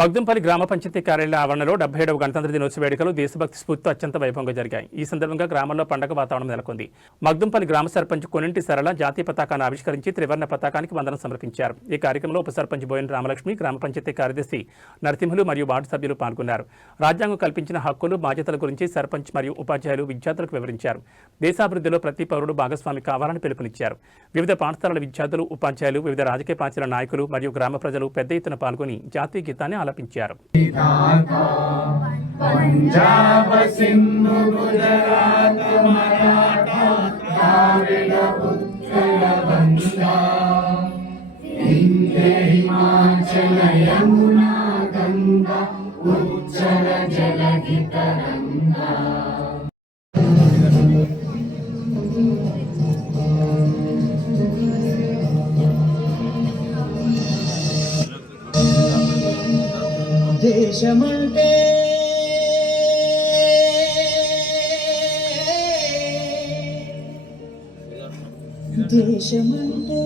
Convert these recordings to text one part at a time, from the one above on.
మగ్దుంపల్లి గ్రామ పంచాయతీ కార్యాలయ ఆవరణలో 77వ గణతంత్ర దినోత్సవ వేడుకలు దేశభక్తి స్ఫూర్తితో అత్యంత వైభవంగా జరిగాయి. ఈ సందర్భంగా గ్రామంలో పండగ వాతావరణం నెలకొంది. మగ్దుంపల్లి గ్రామ సర్పంచ్ కొనింటి సరళ జాతీయ పతాకాన్ని ఆవిష్కరించి త్రివర్ణ పతాకానికి వందనం సమర్పించారు. ఈ కార్యక్రమంలో ఉప సర్పంచ్ బోయిన రామలక్ష్మి, గ్రామ పంచాయతీ కార్యదర్శి నరసింహులు మరియు వార్డు సభ్యులు పాల్గొన్నారు. రాజ్యాంగం కల్పించిన హక్కులు, బాధ్యతల గురించి సర్పంచ్ మరియు ఉపాధ్యాయులు విద్యార్థులకు వివరించారు. దేశాభివృద్ధిలో ప్రతి పౌరుడు భాగస్వామి కావాలని పిలుపునిచ్చారు. వివిధ పాఠశాలల విద్యార్థులు, ఉపాధ్యాయులు, వివిధ రాజకీయ పార్టీల నాయకులు మరియు గ్రామ ప్రజలు పెద్ద ఎత్తున పాల్గొని జాతీయ గీతాన్ని ఆలపించారు. పంజాబ్ సింధు గుజరాత్ మరాఠా ద్రావిడ ఉత్తర వంగా వింధ్య హిమాచల యమునా గంగా ఉజ్జల జలధి తరంగా. దేశమంటే దేశమంటే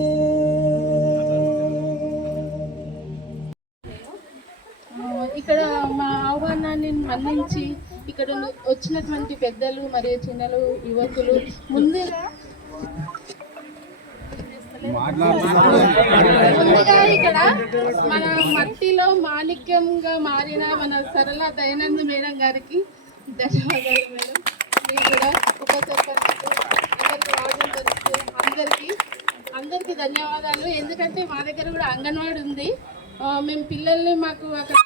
ఇక్కడ మా ఆహ్వానాన్ని మన్నించి ఇక్కడ వచ్చినటువంటి పెద్దలు మరియు చిన్నలు, యువకులు ముందుగా ఇక్కడ మన మట్టిలో మాణిక్యంగా మారిన మన సరళ దయానంద మేడం గారికి ధన్యవాదాలు మేడం. మీరు కూడా ఉప సర్పంచ్ అందరికీ ధన్యవాదాలు. ఎందుకంటే మా దగ్గర కూడా అంగన్వాడీ ఉంది. మేము పిల్లల్ని మాకు అక్కడ